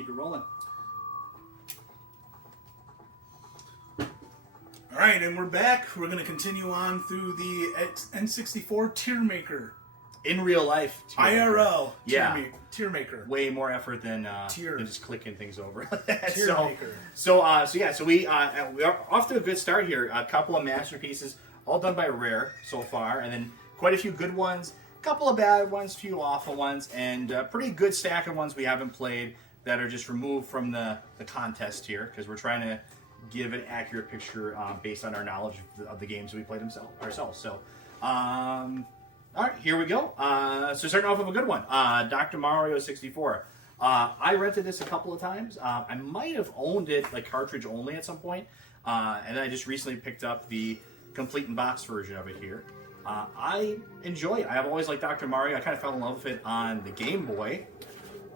keep it rolling. All right, and we're back. We're going to continue on through the N64 Tier Maker. In real life, IRL yeah, tier maker. Way more effort than just clicking things over. Tier maker. So we are off to a good start here. A couple of masterpieces, all done by Rare so far, and then quite a few good ones, a couple of bad ones, a few awful ones, and a pretty good stack of ones we haven't played that are just removed from the contest here because we're trying to give an accurate picture based on our knowledge of the games we played ourselves. So. All right, here we go. So starting off with a good one, Dr. Mario 64. I rented this a couple of times. I might have owned it like cartridge only at some point, and then I just recently picked up the complete in box version of it here. I enjoy it. I've always liked Dr. Mario. I kind of fell in love with it on the Game Boy,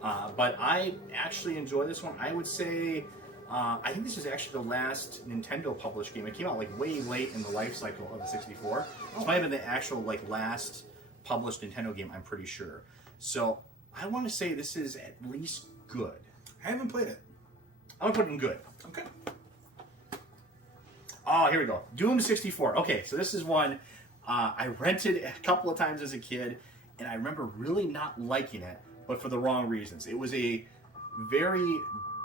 but I actually enjoy this one. I would say I think this is actually the last Nintendo published game. It came out like way late in the life cycle of the 64. This might have been the actual like last published Nintendo game, I'm pretty sure. So I want to say this is at least good. I haven't played it. I'm gonna put it in good. Okay. Oh, here we go. Doom 64. Okay, so this is one I rented a couple of times as a kid, and I remember really not liking it, but for the wrong reasons. It was a very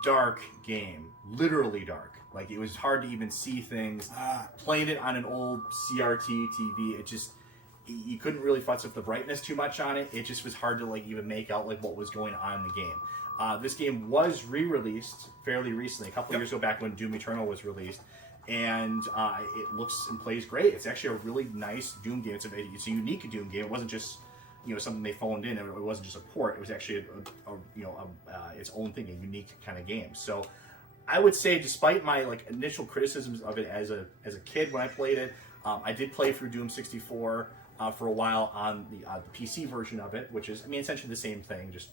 dark game, literally dark. Like, it was hard to even see things. Playing it on an old CRT TV, it just, you couldn't really fuss with the brightness too much on it. It just was hard to like even make out like what was going on in the game. This game was re-released fairly recently, a couple of years ago, back when Doom Eternal was released, and it looks and plays great. It's actually a really nice Doom game. It's a unique Doom game. It wasn't just something they phoned in. It wasn't just a port. It was actually its own thing, a unique kind of game. So I would say, despite my like initial criticisms of it as a kid when I played it, I did play through Doom 64 for a while on the PC version of it, which is, I mean, essentially the same thing, just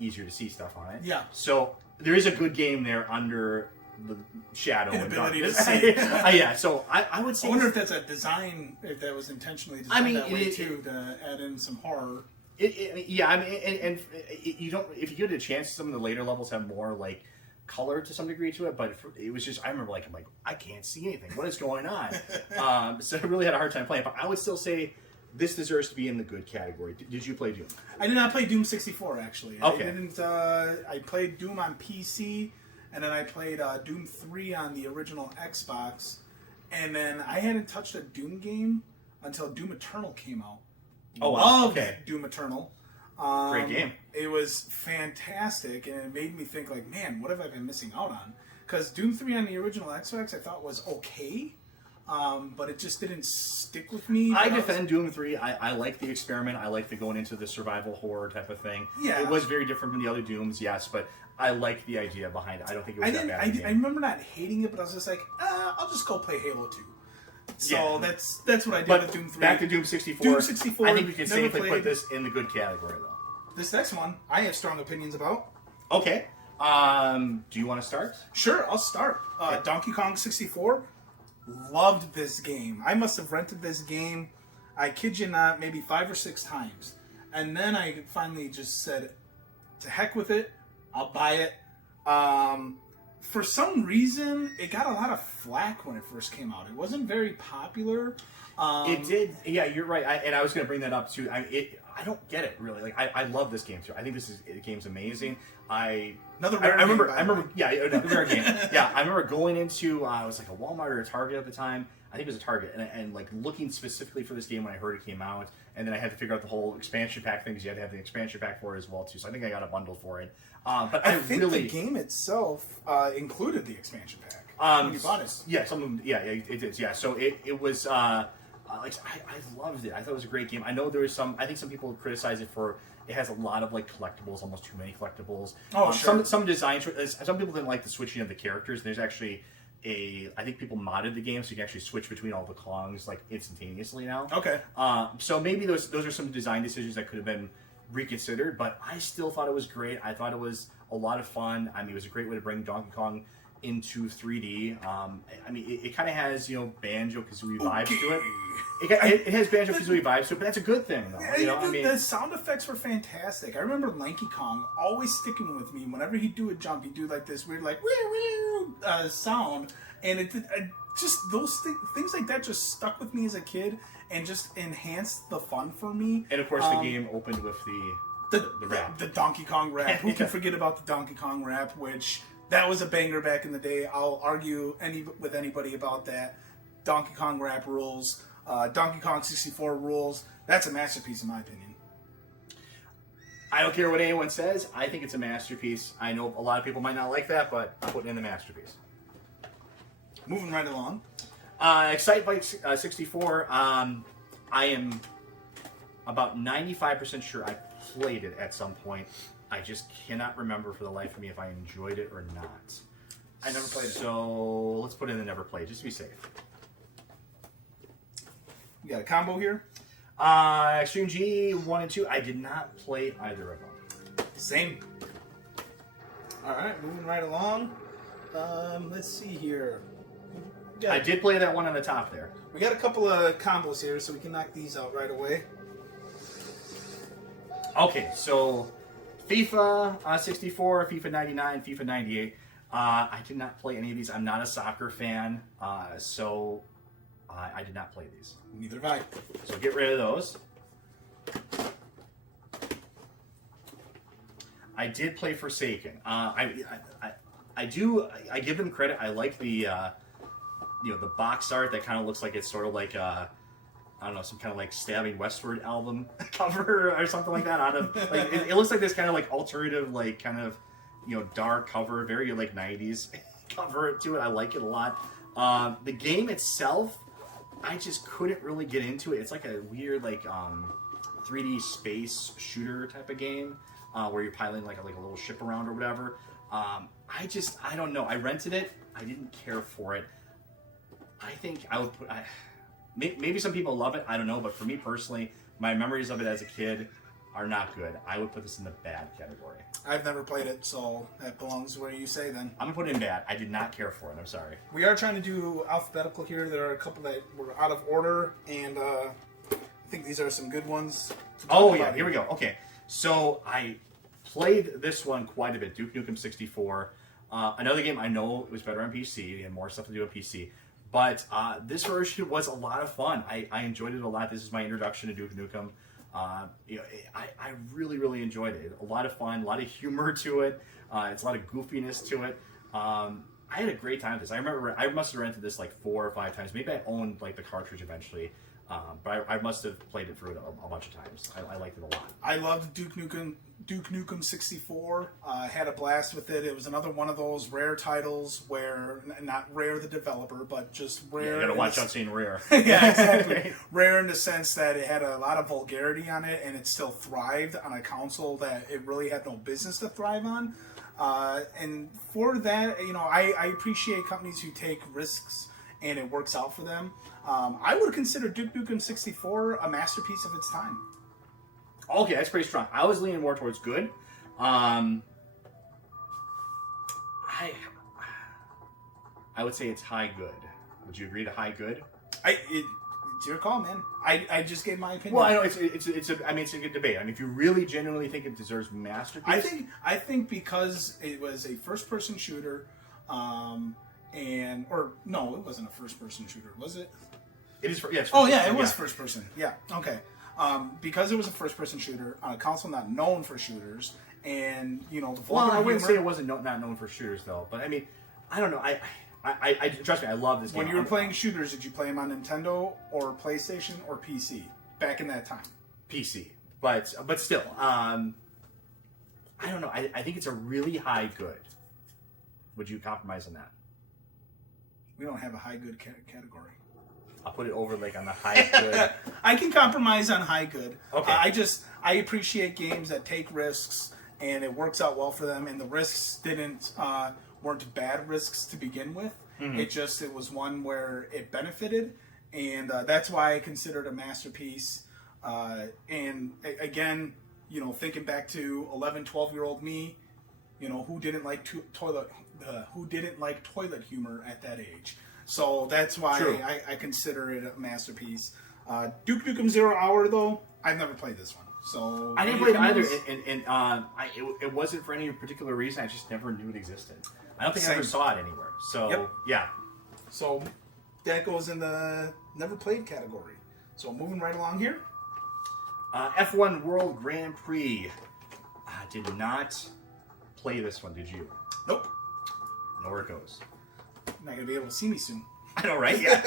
easier to see stuff on it. Yeah. So there is a good game there under the shadow and ability to darkness. see. Yeah. So I would say. I wonder if that's a design, if that was intentionally designed that way too, to add in some horror. Yeah, I mean, and you don't. If you get a chance, some of the later levels have more like color to some degree to it, but it was just, I remember I'm like I can't see anything. What is going on? So I really had a hard time playing. But I would still say this deserves to be in the good category. Did you play Doom? I did not play Doom 64 actually. Okay. I didn't. I played Doom on PC, and then I played Doom 3 on the original Xbox, and then I hadn't touched a Doom game until Doom Eternal came out. Oh, wow. Loved Okay. Doom Eternal. Great game. It was fantastic, and it made me think, like, man, what have I been missing out on? Because Doom 3 on the original Xbox I thought was okay, but it just didn't stick with me. I defend Doom 3. I like the experiment. I like the going into the survival horror type of thing. Yeah. It was very different from the other Dooms, yes, but I like the idea behind it. I don't think it was that bad. I remember not hating it, but I was just like, I'll just go play Halo 2. So Yeah. that's what I did with Doom 3. Back to Doom 64. Doom 64. I think we can never safely played. put this in the good category, though. This next one, I have strong opinions about. Okay. Do you want to start? Sure, I'll start. Donkey Kong 64. Loved this game. I must have rented this game, I kid you not, maybe 5 or 6 times. And then I finally just said, to heck with it, I'll buy it. For some reason, it got a lot of flack when it first came out. It wasn't very popular. It did. Yeah, you're right. And I was going to bring that up too. I don't get it really. Like I love this game too. I think the game's amazing. Another rare game. I remember. Yeah, another rare game. Yeah, I remember going into it was like a Walmart or a Target at the time. I think it was a Target, and like looking specifically for this game when I heard it came out, and then I had to figure out the whole expansion pack thing because you had to have the expansion pack for it as well too. So I think I got a bundle for it. But I think the game itself included the expansion pack when you bought it. Yeah, some of them. Yeah, it did. Yeah, so it was. Like I loved it. I thought it was a great game. I know there was some. I think some people criticize it for it has a lot of like collectibles, almost too many collectibles. Oh, sure. Some design. Some people didn't like the switching of the characters. There's actually I think people modded the game so you can actually switch between all the Kongs like instantaneously now. Okay. So maybe those are some design decisions that could have been reconsidered, but I still thought it was great. I thought it was a lot of fun. I mean, it was a great way to bring Donkey Kong into 3D. I mean, it kind of has, Banjo-Kazooie vibes to it. Okay. It has Banjo-Kazooie vibes to it, but that's a good thing, though. The sound effects were fantastic. I remember Lanky Kong always sticking with me. Whenever he'd do a jump, he'd do like this weird, like, sound. And just those things like that just stuck with me as a kid and just enhanced the fun for me. And, of course, the game opened with the rap. The Donkey Kong rap. Who can forget about the Donkey Kong rap, which... That was a banger back in the day. I'll argue with anybody about that. Donkey Kong rap rules. Donkey Kong 64 rules. That's a masterpiece in my opinion. I don't care what anyone says. I think it's a masterpiece. I know a lot of people might not like that, but I'm putting in the masterpiece. Moving right along. Excite Bike 64. I am about 95% sure I played it at some point. I just cannot remember for the life of me if I enjoyed it or not. I never played it. So let's put in the never played, just to be safe. You got a combo here? Extreme G 1 and 2. I did not play either of them. Same. Alright, moving right along. Let's see here. I did play that one on the top there. We got a couple of combos here, so we can knock these out right away. Okay, so... FIFA 64, FIFA 99, FIFA 98. I did not play any of these. I'm not a soccer fan, so I did not play these. Neither have I. So get rid of those. I did play Forsaken. I give them credit. I like the the box art that kind of looks like it's sort of like I don't know, some kind of like Stabbing Westward album cover or something like that. Out of like, it looks like this kind of like alternative, like kind of dark cover, very like 90s cover to it. I like it a lot. The game itself, I just couldn't really get into it. It's like a weird like 3D space shooter type of game where you're piloting like a little ship around or whatever. I don't know. I rented it. I didn't care for it. I think I would put. Maybe some people love it, I don't know, but for me personally, my memories of it as a kid are not good. I would put this in the bad category. I've never played it, so that belongs where you say then. I'm going to put it in bad. I did not care for it, I'm sorry. We are trying to do alphabetical here. There are a couple that were out of order, and I think these are some good ones. Oh, yeah, here we go. Okay, so I played this one quite a bit, Duke Nukem 64. Another game I know was better on PC. It had more stuff to do on PC. But this version was a lot of fun. I enjoyed it a lot. This is my introduction to Duke Nukem. I really, really enjoyed it. A lot of fun, a lot of humor to it. It's a lot of goofiness to it. I had a great time with this. I remember I must have rented this like 4 or 5 times. Maybe I owned like the cartridge eventually. But I must have played it through a bunch of times. I liked it a lot. I loved Duke Nukem 64. Had a blast with it. It was another one of those rare titles where, not Rare the developer, but just Rare. Yeah, you gotta watch out seeing Rare. Yeah, exactly. Rare in the sense that it had a lot of vulgarity on it, and it still thrived on a console that it really had no business to thrive on. And for that, I appreciate companies who take risks and it works out for them. I would consider Duke Nukem 64 a masterpiece of its time. Okay, that's pretty strong. I was leaning more towards good. I would say it's high good. Would you agree to high good? It's your call, man. I just gave my opinion. Well, I know it's a good debate. I mean, if you really genuinely think it deserves masterpiece, I think because it was a first-person shooter, no, it wasn't a first-person shooter, was it? It is. Yes. It was first-person. Yeah. Okay. Because it was a first-person shooter on a console not known for shooters, and the well, I wouldn't say it wasn't not known for shooters though. But I mean, I don't know. I trust me. I love this game. When you were playing shooters, did you play them on Nintendo or PlayStation or PC back in that time? PC, but still, I don't know. I think it's a really high good. Would you compromise on that? We don't have a high good category. I'll put it over like on the high good. I can compromise on high good. Okay. I appreciate games that take risks and it works out well for them, and the risks weren't bad risks to begin with. Mm-hmm. It was one where it benefited, and that's why I consider it a masterpiece. And again, thinking back to 11, 12-year-old me, You know, who didn't like toilet humor at that age? So that's why I consider it a masterpiece. Duke Nukem 0 Hour, though, I've never played this one. So I didn't play it either, and it wasn't for any particular reason. I just never knew it existed. I don't think I ever saw it anywhere. So, yeah. So that goes in the never played category. So moving right along here. F1 World Grand Prix. I did not play this one, did you? Nope. Nowhere it goes. Not gonna be able to see me soon. I know, right? Yeah.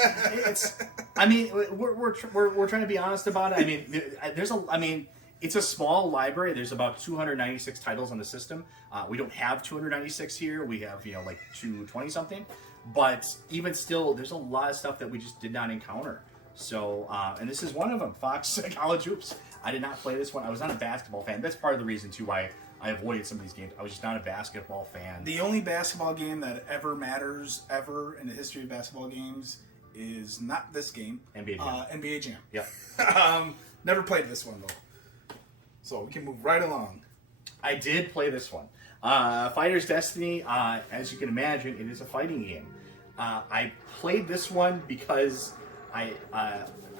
I mean, we're trying to be honest about it. I mean, it's a small library. There's about 296 titles on the system. We don't have 296 here. We have, like 220 something. But even still, there's a lot of stuff that we just did not encounter. So, and this is one of them. Fox College Hoops. I did not play this one. I was not a basketball fan. That's part of the reason too why I avoided some of these games. I was just not a basketball fan. The only basketball game that ever matters ever in the history of basketball games is not this game. NBA Jam. NBA Jam. Yep. Never played this one though. So we can move right along. I did play this one. Fighter's Destiny, as you can imagine, it is a fighting game. I played this one because I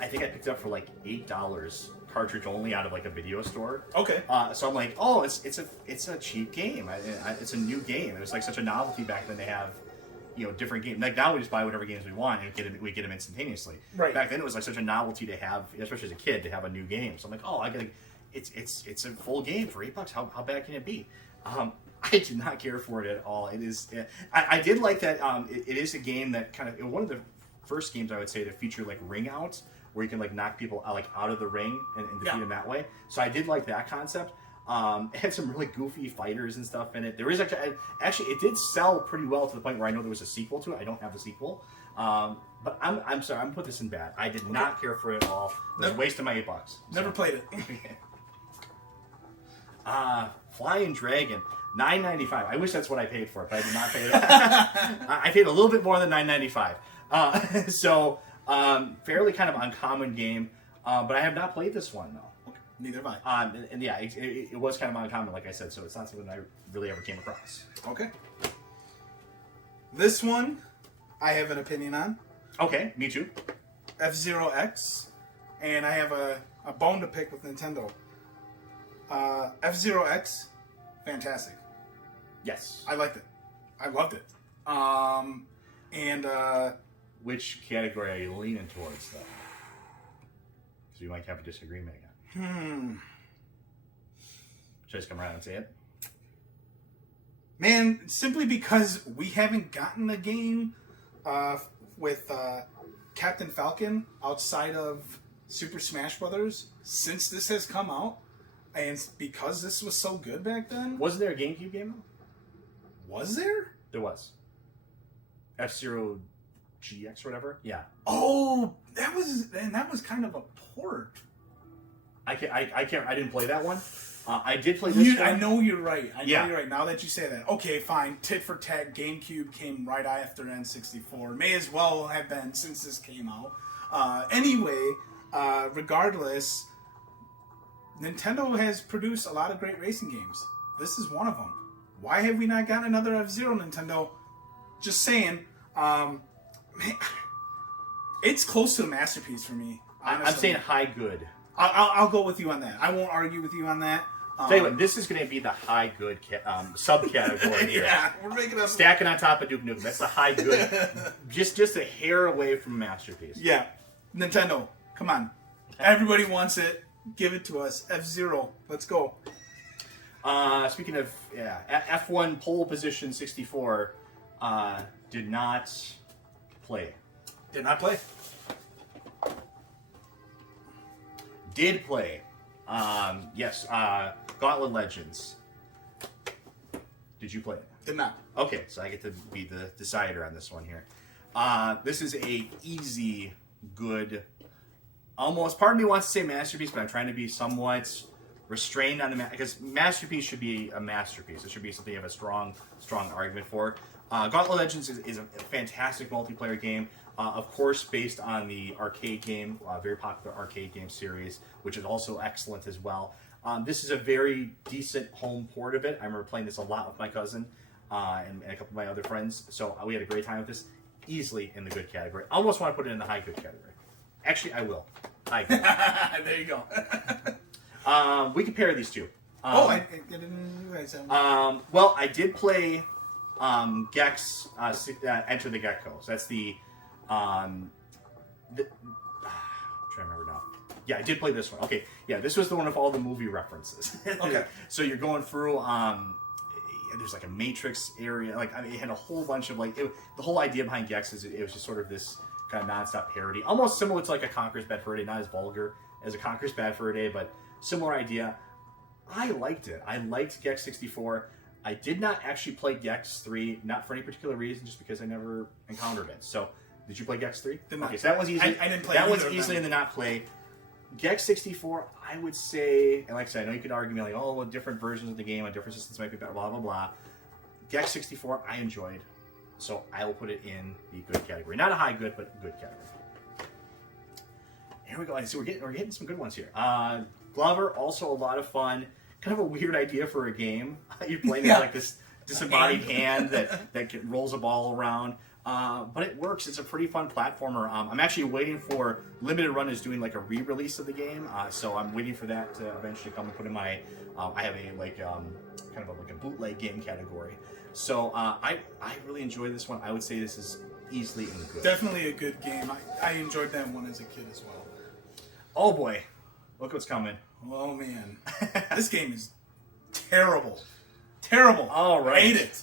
think I picked it up for like $8 cartridge only out of like a video store. Okay. So I'm like, oh, it's a cheap game. It's a new game. It was like such a novelty back then. They have, different games. Like now we just buy whatever games we want and we get them instantaneously. Right. Back then it was like such a novelty to have, especially as a kid, to have a new game. So I'm like, oh, I gotta. It's a full game for $8. How bad can it be? I did not care for it at all. It is. I did like that. It is a game that kind of one of the first games I would say to feature like ring outs, where you can like knock people out of the ring and defeat them that way. So I did like that concept. It had some really goofy fighters and stuff in it. There is actually it did sell pretty well to the point where I know there was a sequel to it. I don't have the sequel. But I'm sorry, I'm gonna put this in bad. I did not care for it at all. It was a waste of my $8. Never played it. Flying Dragon, $9.95. I wish that's what I paid for it, but I did not pay it. I paid a little bit more than $9.95. So fairly kind of uncommon game, but I have not played this one though. Okay. Neither have I. And yeah, it was kind of uncommon, like I said. So it's not something I really ever came across. Okay. This one, I have an opinion on. Okay, me too. F-Zero X, and I have a bone to pick with Nintendo. F-Zero X, fantastic. Yes. I liked it. I loved it. And which category are you leaning towards, though? Because we might have a disagreement again. Should I just come around and say it? Man, simply because we haven't gotten a game with Captain Falcon outside of Super Smash Brothers since this has come out. And because this was so good back then... Wasn't there a GameCube game? Was there? There was. F-Zero GX or whatever? Yeah. Oh, that was kind of a port. I didn't play that one. I did play this one. I know you're right. You're right. Now that you say that. Okay, fine. Tit for tat, GameCube came right after N64. May as well have been since this came out. Anyway, regardless... Nintendo has produced a lot of great racing games. This is one of them. Why have we not gotten another F-Zero, Nintendo? Just saying. Man, it's close to a masterpiece for me. Honestly. I'm saying high good. I'll go with you on that. I won't argue with you on that. Tell you what, this is going to be the high good subcategory here. Yeah, we're making up stacking on top of Duke Nukem. That's the high good. just a hair away from a masterpiece. Yeah, Nintendo, come on. Everybody wants it. Give it to us. F-Zero. Let's go. Speaking of F1 pole position 64, did not play. Did not play. Did play. Yes. Gauntlet Legends. Did you play it? Did not. Okay, so I get to be the decider on this one here. This is a easy, good. Almost, part of me wants to say masterpiece, but I'm trying to be somewhat restrained on the because masterpiece should be a masterpiece. It should be something you have a strong argument for. Gauntlet Legends is a fantastic multiplayer game, of course, based on the arcade game, very popular arcade game series, which is also excellent as well. This is a very decent home port of it. I remember playing this a lot with my cousin and a couple of my other friends. So we had a great time with this. Easily in the good category. I almost want to put it in the high good category. Actually, I will. High good. There you go. We compare these two. I didn't realize that. Well, I did play Gex Enter the Gecko. So that's I'm trying to remember now. Yeah, I did play this one. Okay, yeah, this was the one with all the movie references. Okay. So you're going through. There's like a Matrix area. Like, I mean, it had a whole bunch of the whole idea behind Gex is it was just sort of this kind of nonstop parody, almost similar to like a Conker's Bad Fur Day, not as vulgar as a Conker's Bad Fur Day, but similar idea. I liked it. I liked Gex 64. I did not actually play Gex 3, not for any particular reason, just because I never encountered it. So, did you play Gex 3? Did not. Okay, so that one's easy. I didn't play that either one's easily in the not play. Gex 64, I would say, and like I said, I know you could argue me like, oh, well, different versions of the game on different systems might be better, blah, blah, blah. Gex 64, I enjoyed, so I will put it in the good category. Not a high good, but good category. Here we go. So we're getting some good ones here. Glover, also a lot of fun. Kind of a weird idea for a game. You're playing with like this disembodied hand that rolls a ball around. But it works. It's a pretty fun platformer. I'm actually waiting for Limited Run is doing like a re-release of the game, so I'm waiting for that to eventually come and put in my. I have a kind of like a bootleg game category. So I really enjoy this one. I would say this is easily in the good. Definitely a good game. I enjoyed that one as a kid as well. Oh boy, look what's coming. Oh man, this game is terrible. Terrible. All right. Hate it.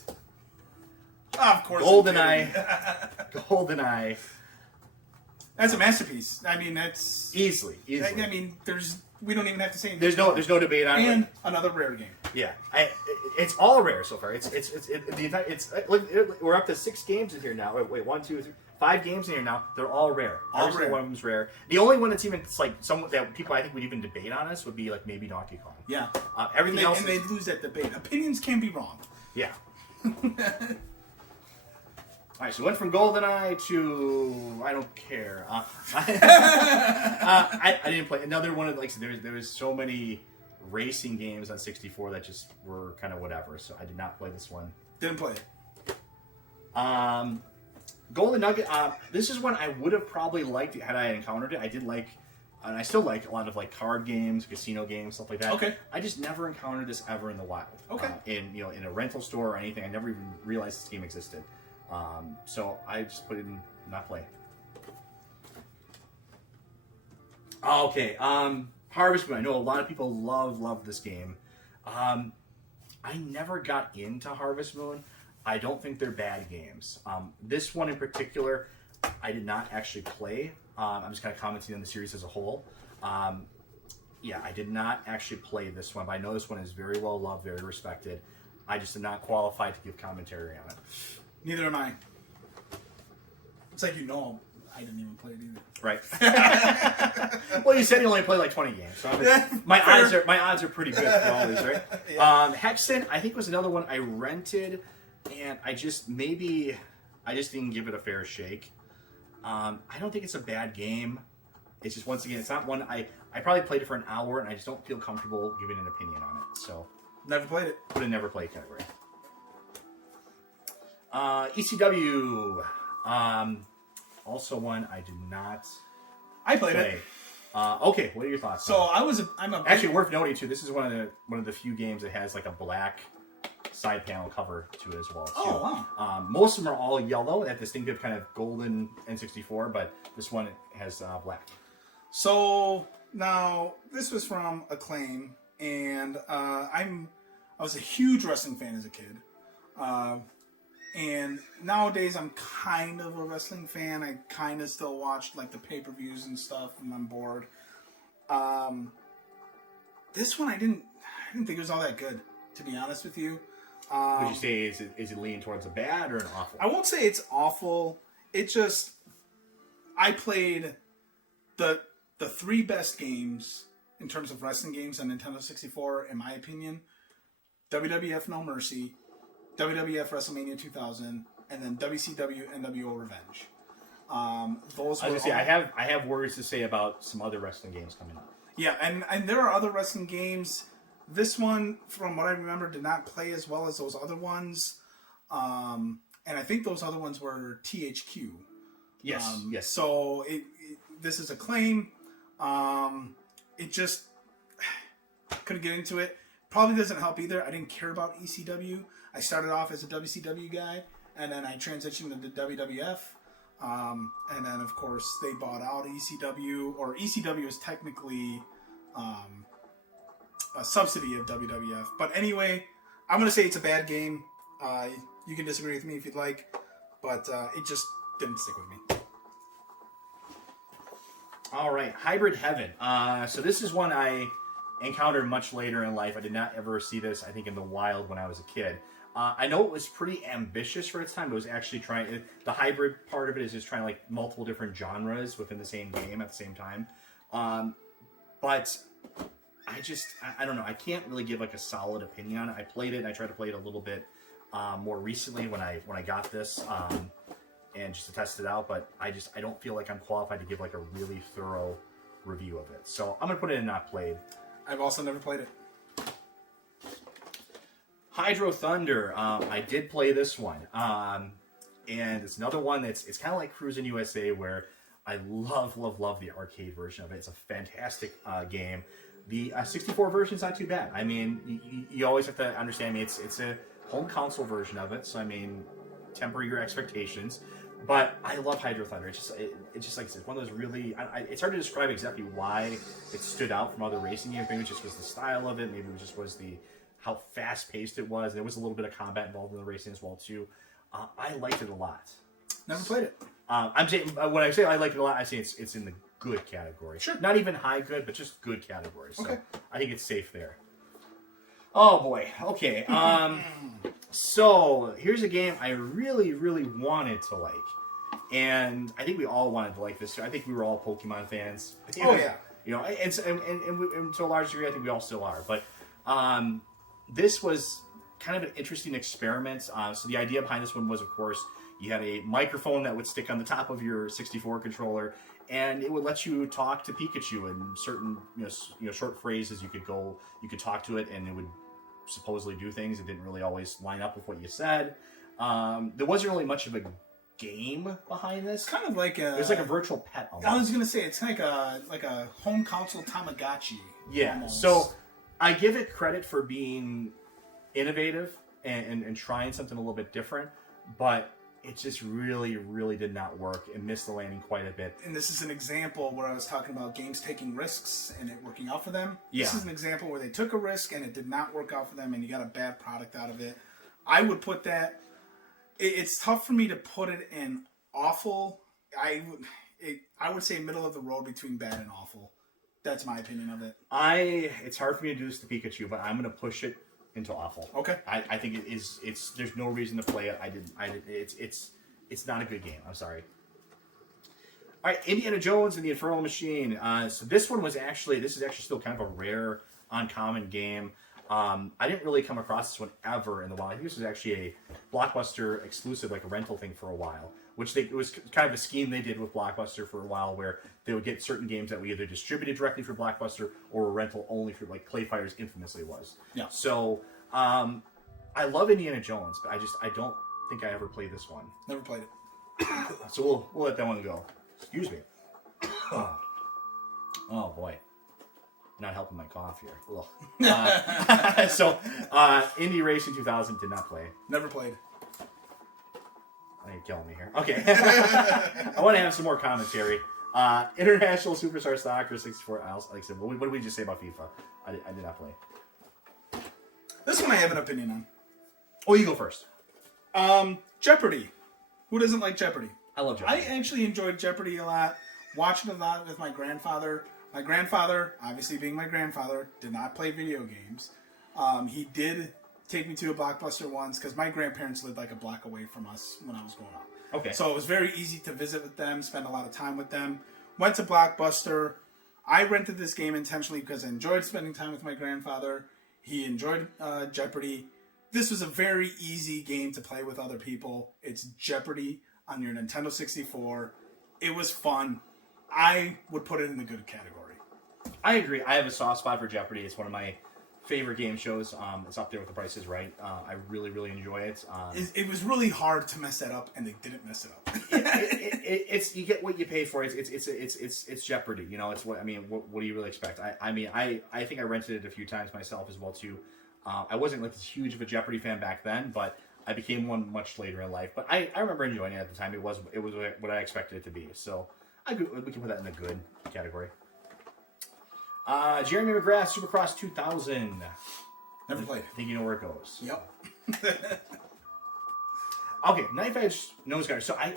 Of course. GoldenEye. GoldenEye. That's a masterpiece. I mean, that's Easily. I mean, we don't even have to say anything. There's no debate on it. And another rare game. Yeah, it's all rare so far. We're up to 6 games in here now. Wait, 1, 2, 3, 5 games in here now. They're all rare. Every single one of them's rare. The only one that's even like some that people I think would even debate on us would be like maybe Donkey Kong. Yeah. Everything else, and they lose that debate. Opinions can be wrong. Yeah. All right, so we went from GoldenEye to I don't care. I didn't play another one of there was so many racing games on 64 that just were kind of whatever. So I did not play this one. Didn't play it. Golden Nugget. This is one I would have probably liked had I encountered it. I did like, and I still like a lot of like card games, casino games, stuff like that. Okay. I just never encountered this ever in the wild. Okay. In a rental store or anything, I never even realized this game existed. So I just put it in not play. Okay. Harvest Moon. I know a lot of people love this game. I never got into Harvest Moon. I don't think they're bad games. This one in particular, I did not actually play. I'm just kind of commenting on the series as a whole. Yeah, I did not actually play this one, but I know this one is very well loved, very respected. I just am not qualified to give commentary on it. Neither am I. It's like I didn't even play it either. Right. Well, you said you only pled like 20 games, so my odds are pretty good for all these, right? Yeah. Hexen, I think was another one I rented, and I just didn't give it a fair shake. I don't think it's a bad game. It's just once again, it's not one I probably played it for an hour, and I just don't feel comfortable giving an opinion on it. So never played it. Put a never played category. ECW. Also one I did not. I played play. it. Okay, what are your thoughts? So I'm actually worth noting too. This is one of the few games that has like a black side panel cover to it as well. Too. Oh wow! Most of them are all yellow, that distinctive kind of golden N64, but this one has black. So now this was from Acclaim, and I was a huge wrestling fan as a kid. And nowadays I'm kind of a wrestling fan. I kind of still watch like the pay-per-views and stuff when I'm bored. This one I didn't think it was all that good, to be honest with you. Would you say is it leaning towards a bad or an awful? I won't say it's awful. It just I played the 3 best games in terms of wrestling games on Nintendo 64, in my opinion. WWF No Mercy, WWF WrestleMania 2000, and then WCW NWO Revenge. Those were I have words to say about some other wrestling games coming up. Yeah, and there are other wrestling games. This one, from what I remember, did not play as well as those other ones. And I think those other ones were THQ. Yes, yes. So this is Acclaim. It just couldn't get into it. Probably doesn't help either. I didn't care about ECW. I started off as a WCW guy, and then I transitioned into WWF. And then, of course, they bought out ECW, or ECW is technically a subsidy of WWF. But anyway, I'm going to say it's a bad game. You can disagree with me if you'd like, but it just didn't stick with me. All right, Hybrid Heaven. So this is one I encountered much later in life. I did not ever see this, I think, in the wild when I was a kid. I know it was pretty ambitious for its time. It was actually trying... The hybrid part of it is just trying like multiple different genres within the same game at the same time. But I don't know. I can't really give like a solid opinion on it. I played it, and I tried to play it a little bit more recently when I got this, and just to test it out. But I don't feel like I'm qualified to give like a really thorough review of it. So I'm gonna put it in not played. I've also never played it. Hydro Thunder. I did play this one, and it's another one it's kind of like Cruisin' USA, where I love the arcade version of it. It's a fantastic game. The 64 version is not too bad. I mean, you always have to understand me. It's a home console version of it, so I mean, temper your expectations. But I love Hydro Thunder. It's just like I said, one of those really... it's hard to describe exactly why it stood out from other racing games. Maybe it just was the style of it. Maybe it just was how fast-paced it was. There was a little bit of combat involved in the racing as well, too. I liked it a lot. Never played it. I'm saying, when I say I liked it a lot, I say it's in the good category. Sure. Not even high good, but just good category. So okay. I think it's safe there. Oh, boy. Okay. So here's a game I really, really wanted to like. And I think we all wanted to like this. I think we were all Pokemon fans. Oh, yeah. You know, and to a large degree, I think we all still are. But this was kind of an interesting experiment. So the idea behind this one was, of course, you had a microphone that would stick on the top of your 64 controller, and it would let you talk to Pikachu in certain, short phrases. You could talk to it, and it would supposedly do things. It didn't really always line up with what you said. There wasn't really much of a game behind this. It's kind of like a... It was like a virtual pet almost. I was going to say, it's like a home console Tamagotchi. Yeah, almost. So I give it credit for being innovative and trying something a little bit different, but it just really, really did not work. It missed the landing quite a bit. And this is an example where I was talking about games taking risks and it working out for them. Yeah. This is an example where they took a risk and it did not work out for them and you got a bad product out of it. I would put that... It's tough for me to put it in awful. I would say middle of the road between bad and awful. That's my opinion of it. It's hard for me to do this to Pikachu, but I'm going to push it into awful. Okay. I think it is. There's no reason to play it. It's not a good game. I'm sorry. All right, Indiana Jones and the Infernal Machine. So this is actually still kind of a rare, uncommon game. I didn't really come across this one ever in the wild. I think this was actually a Blockbuster exclusive, like a rental thing for a while, it was kind of a scheme they did with Blockbuster for a while, where they would get certain games that we either distributed directly for Blockbuster or were rental only for, like Clayfighters infamously was. Yeah. So, I love Indiana Jones, but I don't think I ever played this one. Never played it. So we'll let that one go. Excuse me. Oh boy. Not helping my cough here. Indy Racing 2000 did not play. Never played. You're killing me here. Okay. I want to have some more commentary. International Superstar Soccer 64. Like I said, what did we just say about FIFA? I did not play. This one I have an opinion on. Oh, you go first. Jeopardy. Who doesn't like Jeopardy? I love Jeopardy. I actually enjoyed Jeopardy a lot. Watched it a lot with my grandfather. My grandfather, obviously being my grandfather, did not play video games. He did take me to a Blockbuster once because my grandparents lived like a block away from us when I was growing up. Okay. So it was very easy to visit with them, spend a lot of time with them. Went to Blockbuster. I rented this game intentionally because I enjoyed spending time with my grandfather. He enjoyed Jeopardy. This was a very easy game to play with other people. It's Jeopardy on your Nintendo 64. It was fun. I would put it in the good category. I agree. I have a soft spot for Jeopardy. It's one of my favorite game shows. It's up there with The Price is Right. I really, really enjoy it. It was really hard to mess that up, and they didn't mess it up. It's you get what you pay for. It's Jeopardy. You know, it's what I mean. What do you really expect? I mean, I think I rented it a few times myself as well too. I wasn't like this huge of a Jeopardy fan back then, but I became one much later in life. But I remember enjoying it at the time. It was what I expected it to be. So we can put that in the good category. Jeremy McGrath, Supercross 2000. Never played. I think you know where it goes. Yep. Okay, Knife Edge Nose Guard. So I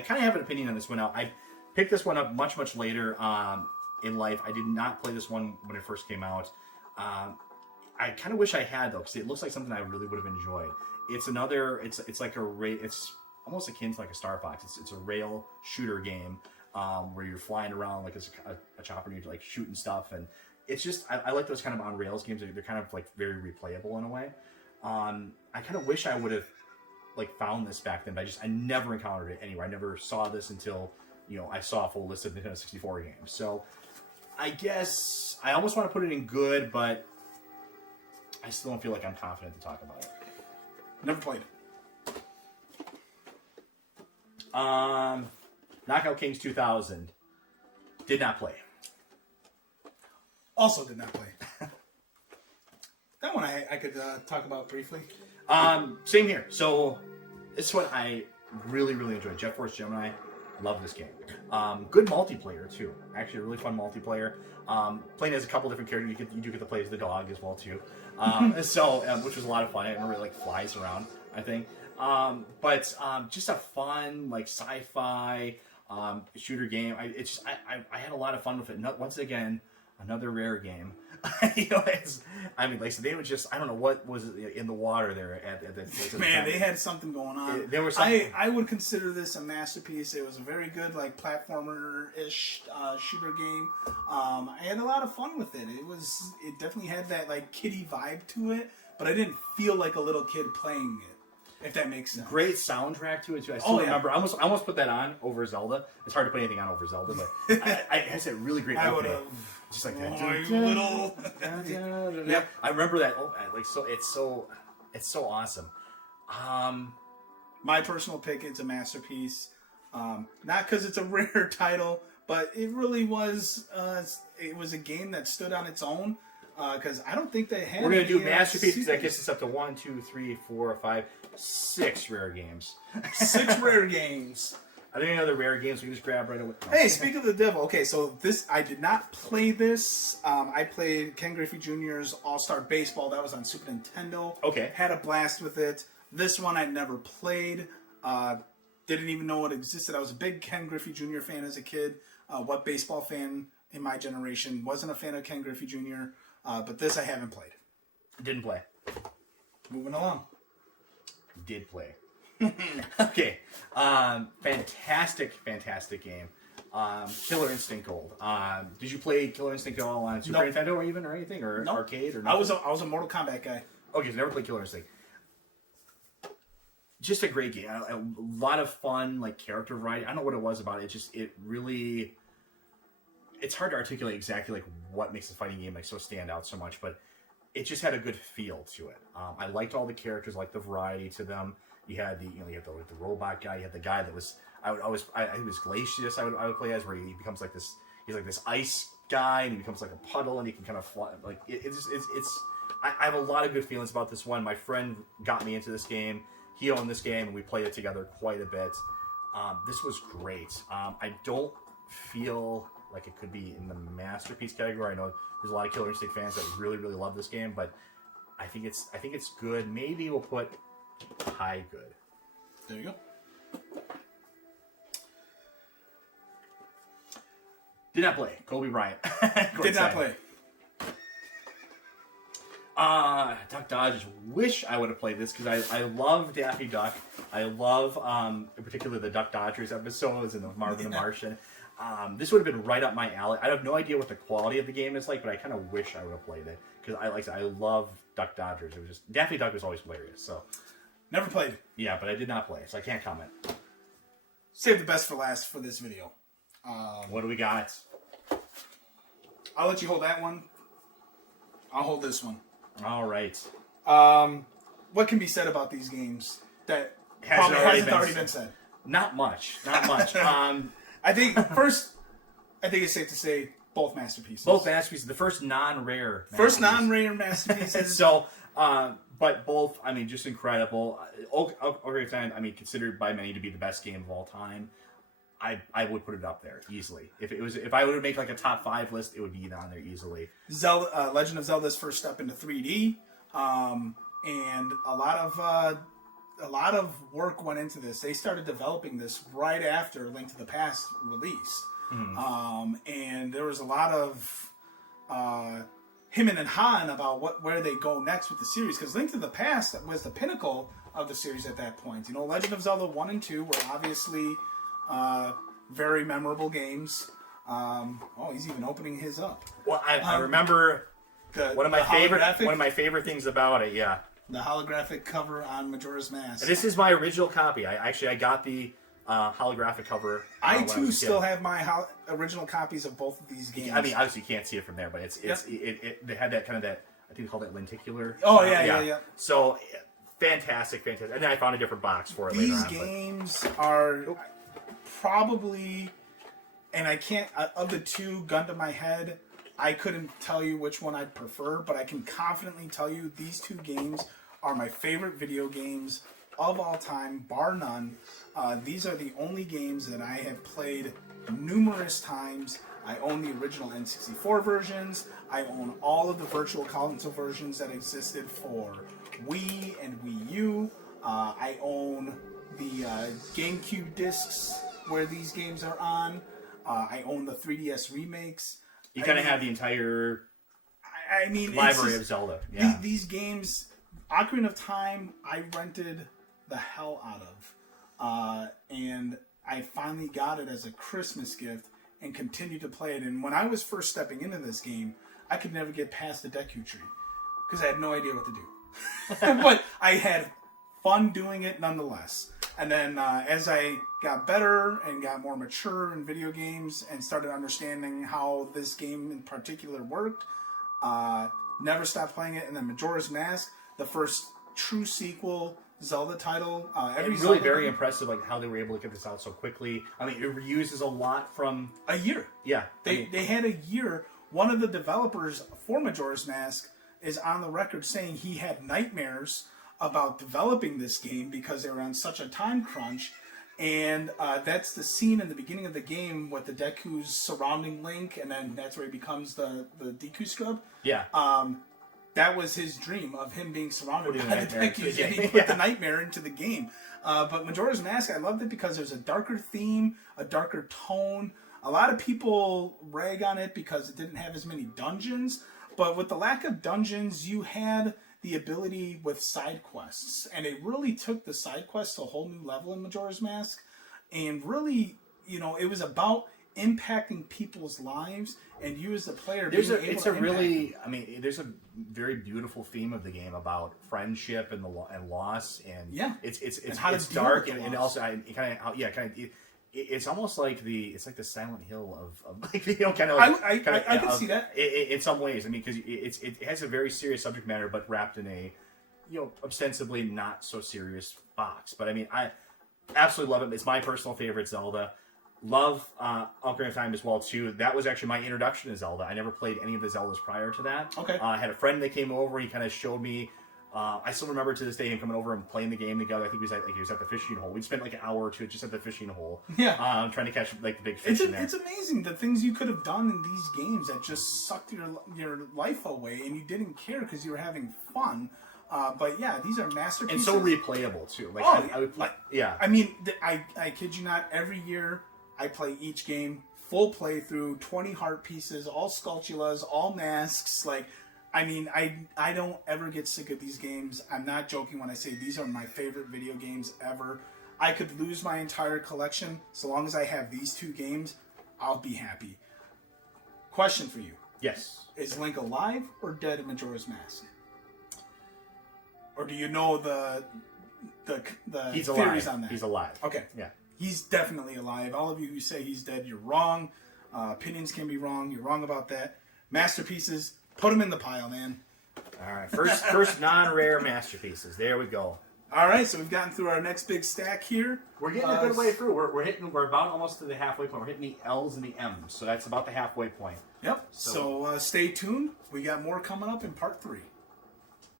kind of have an opinion on this one now. I picked this one up much later in life. I did not play this one when it first came out. I kind of wish I had though, because it looks like something I really would have enjoyed. It's another. It's like it's almost akin to like a Star Fox. It's a rail shooter game where you're flying around like it's a chopper and you're like shooting stuff, and it's just I like those kind of on rails games. They're kind of like very replayable in a way. I kind of wish I would have like found this back then, but I never encountered it anywhere. I never saw this until I saw a full list of Nintendo 64 games. So I guess I almost want to put it in good, but I still don't feel like I'm confident to talk about it. Never played. Knockout Kings 2000. Did not play. Also did not play. That one I could talk about briefly. Same here. So this one I really enjoyed. Jet Force Gemini. Love this game. Good multiplayer too. Actually, a really fun multiplayer. Playing as a couple different characters. You do get to play as the dog as well too. Which was a lot of fun. It really like flies around, I think. But just a fun like sci-fi shooter game. I had a lot of fun with it. Once again, another rare game. Like so they would just I don't know what was in the water there at the Man, they had something going on. There was something. I would consider this a masterpiece. It was a very good like platformer-ish shooter game. I had a lot of fun with it. It definitely had that like kiddie vibe to it, but I didn't feel like a little kid playing it. If that makes sense. Great soundtrack to it too. I still remember. I almost put that on over Zelda. It's hard to put anything on over Zelda, but it has that really great opening. Just like that. Little. Yeah, I remember that. It's so awesome. My personal pick. It's a masterpiece. Not because it's a rare title, but it really was. It was a game that stood on its own. Because I don't think they had. We're gonna do masterpiece because that gets us up to 1, 2, 3, 4, 5, 6 rare games. 6 rare games. Are there any other rare games we can just grab right away? No. Hey, speak of the devil. Okay, so I did not play this. I played Ken Griffey Jr.'s All-Star Baseball. That was on Super Nintendo. Okay. Had a blast with it. This one I never played. Didn't even know it existed. I was a big Ken Griffey Jr. fan as a kid. What baseball fan in my generation wasn't a fan of Ken Griffey Jr.? But this I haven't played. Didn't play. Moving along. Did play. Okay. Fantastic game. Killer Instinct Gold. Did you play Killer Instinct at all on Super Nintendo or anything? Or arcade? Or nothing? I was a Mortal Kombat guy. Okay, so never played Killer Instinct. Just a great game. A lot of fun, like character variety. I don't know what it was about it. It really... It's hard to articulate exactly like what makes the fighting game like so stand out so much, but it just had a good feel to it. I liked all the characters, liked the variety to them. You had the robot guy. You had the guy that was he was Glacius. I would play as where he becomes like this. He's like this ice guy, and he becomes like a puddle, and he can kind of fly. Like it's. I have a lot of good feelings about this one. My friend got me into this game. He owned this game, and we played it together quite a bit. This was great. I don't feel like it could be in the masterpiece category. I know there's a lot of Killer Instinct fans that really love this game, but I think it's good. Maybe we'll put high good. There you go. Did not play. Kobe Bryant. Did not play. Duck Dodgers. Wish I would have played this because I love Daffy Duck. I love in particular the Duck Dodgers episodes and the Marvin the Martian. This would have been right up my alley. I have no idea what the quality of the game is like, but I kind of wish I would have played it because I love Duck Dodgers. It was just Daffy Duck was always hilarious. So never played. Yeah, but I did not play, so I can't comment. Save the best for last for this video. What do we got? I'll let you hold that one. I'll hold this one. All right. What can be said about these games that Hasn't hasn't already already been been said? Not much. Not much. I think it's safe to say both masterpieces. Both masterpieces. The first non-rare. First non-rare masterpieces. So, but both. I mean, just incredible. Ocarina of Time. I mean, considered by many to be the best game of all time. I would put it up there easily. If I were to make like a top 5 list, it would be on there easily. Zelda, Legend of Zelda's first step into 3D, and a lot of work went into this. They started developing this right after Link to the Past released, and there was a lot of hemming and hawing about where they go next with the series, because Link to the Past was the pinnacle of the series at that point. You know, Legend of Zelda 1 and 2 were obviously very memorable games. He's even opening his up. Well, I remember one of my favorite things about it. Yeah, the holographic cover on Majora's Mask. This is my original copy. I got the holographic cover. I too still have my original copies of both of these games. I mean, obviously you can't see it from there, but they had that kind of that. I think they called it lenticular. Oh yeah. So fantastic. And then I found a different box for it later on. These games are probably, and I can't, of the two, gun to my head, I couldn't tell you which one I'd prefer, but I can confidently tell you these two games are my favorite video games of all time, bar none. These are the only games that I have played numerous times. I own the original N64 versions. I own all of the virtual console versions that existed for Wii and Wii U. I own the GameCube discs where these games are on. I own the 3DS remakes. You kind of have the entire library of Zelda. Yeah. These games, Ocarina of Time, I rented the hell out of. And I finally got it as a Christmas gift and continued to play it. And when I was first stepping into this game, I could never get past the Deku Tree because I had no idea what to do. But I had fun doing it nonetheless. And then as I got better and got more mature in video games and started understanding how this game in particular worked, never stopped playing it. And then Majora's Mask, the first true sequel Zelda title. Really very impressive, like how they were able to get this out so quickly. I mean, it reuses a lot from a year. Yeah, they had a year. One of the developers for Majora's Mask is on the record saying he had nightmares about developing this game because they were on such a time crunch. And that's the scene in the beginning of the game with the Deku's surrounding Link, and then that's where he becomes the Deku Scrub. Yeah. That was his dream of him being surrounded by the Dekus, and he put the nightmare into the game. But Majora's Mask, I loved it because there's a darker theme, a darker tone. A lot of people rag on it because it didn't have as many dungeons, but with the lack of dungeons, you had the ability with side quests, and it really took the side quests to a whole new level in Majora's Mask, and really, it was about impacting people's lives, and you as the player there's a very beautiful theme of the game about friendship and loss, and it's dark and also it's almost like the Silent Hill of like I can see that in some ways. I mean, because it has a very serious subject matter, but wrapped in a ostensibly not so serious box. But I mean, I absolutely love it. It's my personal favorite Zelda. Love Ocarina of Time as well too. That was actually my introduction to Zelda. I never played any of the Zeldas prior to that. Okay. I had a friend that came over. He kind of showed me. I still remember to this day him coming over and playing the game together. I think he was at the fishing hole. We'd spent like an hour or two just at the fishing hole. Yeah. Trying to catch like the big fish in there. It's amazing the things you could have done in these games that just sucked your life away, and you didn't care because you were having fun. But yeah, these are masterpieces. And so replayable too. Like I would play. Yeah. I mean, I kid you not. Every year I play each game full playthrough, 20 heart pieces, all Skulltulas, all masks. Like, I mean, I don't ever get sick of these games. I'm not joking when I say these are my favorite video games ever. I could lose my entire collection. So long as I have these two games, I'll be happy. Question for you. Yes. Is Link alive or dead in Majora's Mask? Or do you know the He's theories alive. on that? He's alive. Okay. Yeah. He's definitely alive. All of you who say he's dead, you're wrong. Opinions can be wrong. You're wrong about that. masterpieces. Put them in the pile, man. All right, first non-rare masterpieces. There we go. All right, so we've gotten through our next big stack here. We're getting a good way through. We're about almost to the halfway point. We're hitting the L's and the M's, so that's about the halfway point. Yep. So stay tuned. We got more coming up in part 3.